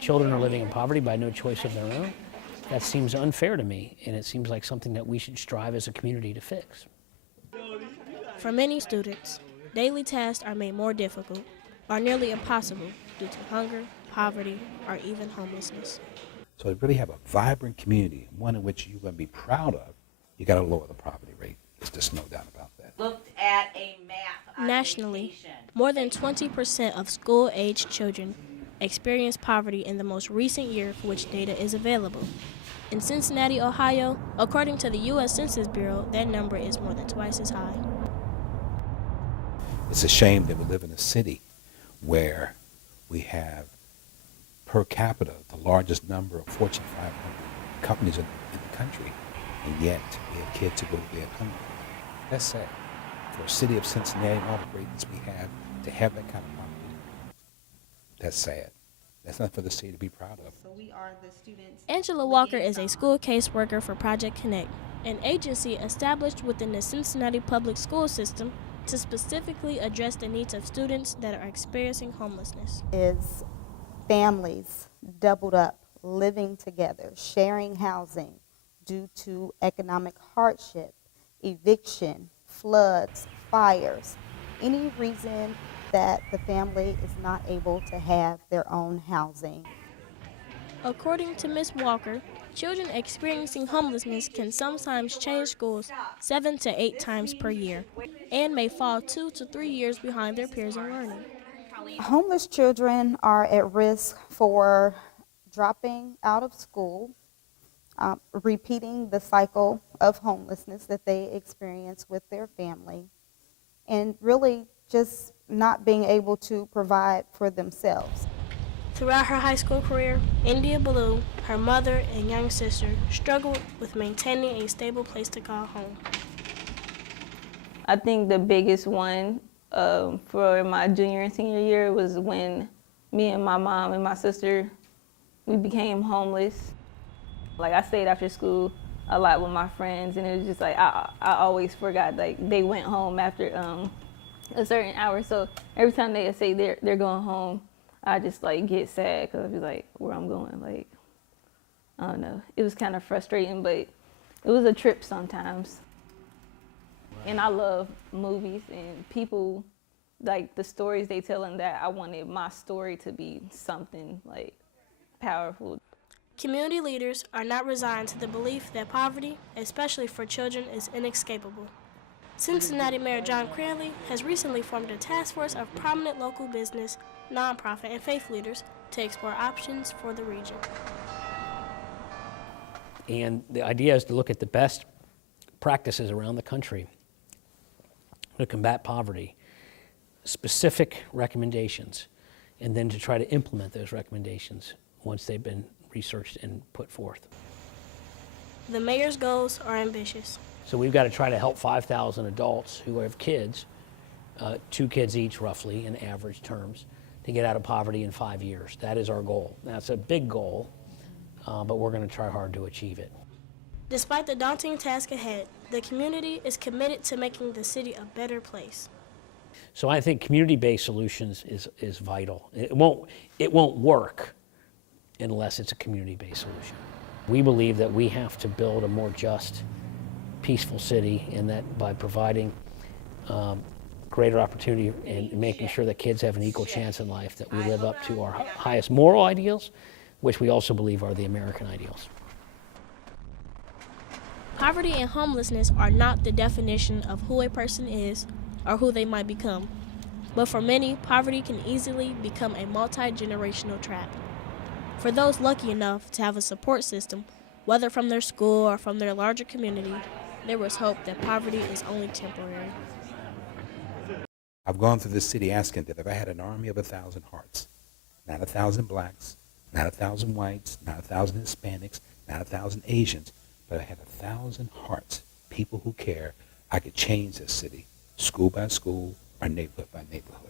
Children are living in poverty by no choice of their own. That seems unfair to me, and it seems like something that we should strive as a community to fix. For many students, daily tasks are made more difficult or nearly impossible due to hunger, poverty, or even homelessness. So to really have a vibrant community, one in which you're going to be proud of, you got to lower the poverty rate. There's just no doubt about that. Looked at a map on Nationally, vacation. more than 20% of school-aged children experience poverty in the most recent year for which data is available. In Cincinnati, Ohio, according to the U.S. Census Bureau, that number is more than twice as high. It's a shame that we live in a city where we have per capita the largest number of Fortune 500 companies in the country, and yet we have kids who go to bed hungry. That's sad. For a city of Cincinnati and all the greatness we have, to have that kind of poverty, that's sad. That's not for the city to be proud of. So we are the students. Angela Walker is a school caseworker for Project Connect, an agency established within the Cincinnati public school system to specifically address the needs of students that are experiencing homelessness. Is families doubled up, living together, sharing housing due to economic hardship, eviction, floods, fires, any reason that the family is not able to have their own housing. According to Ms. Walker, children experiencing homelessness can sometimes change schools 7 to 8 times per year and may fall 2 to 3 years behind their peers in learning. Homeless children are at risk for dropping out of school, repeating the cycle of homelessness that they experience with their family, and really just not being able to provide for themselves. Throughout her high school career, India Blue, her mother, and young sister struggled with maintaining a stable place to call home. I think the biggest one for my junior and senior year was when me and my mom and my sister, we became homeless. Like, I stayed after school a lot with my friends, and it was just like I always forgot, like, they went home after a certain hour. So every time they say they're going home, I just like get sad because I'd be like, where I'm going, like, I don't know. It was kind of frustrating, but it was a trip sometimes. And I love movies and people, like the stories they tell in that. I wanted my story to be something like powerful. Community leaders are not resigned to the belief that poverty, especially for children, is inescapable. Cincinnati Mayor John Cranley has recently formed a task force of prominent local business, nonprofit, and faith leaders to explore options for the region. And the idea is to look at the best practices around the country to combat poverty, specific recommendations, and then to try to implement those recommendations once they've been researched and put forth. The mayor's goals are ambitious. So we've got to try to help 5,000 adults who have kids, 2 kids each roughly in average terms, to get out of poverty in 5 years. That is our goal. That's a big goal, but we're going to try hard to achieve it. Despite the daunting task ahead, the community is committed to making the city a better place. So I think community-based solutions is vital. It won't work unless it's a community-based solution. We believe that we have to build a more just, peaceful city, and that by providing greater opportunity and making sure that kids have an equal chance in life, that we live up to our highest moral ideals, which we also believe are the American ideals. Poverty and homelessness are not the definition of who a person is or who they might become. But for many, poverty can easily become a multi-generational trap. For those lucky enough to have a support system, whether from their school or from their larger community, there was hope that poverty is only temporary. I've gone through this city asking that if I had an army of 1,000 hearts, not 1,000 blacks, not 1,000 whites, not 1,000 Hispanics, not 1,000 Asians, but I had 1,000 hearts, people who care, I could change this city, school by school or neighborhood by neighborhood.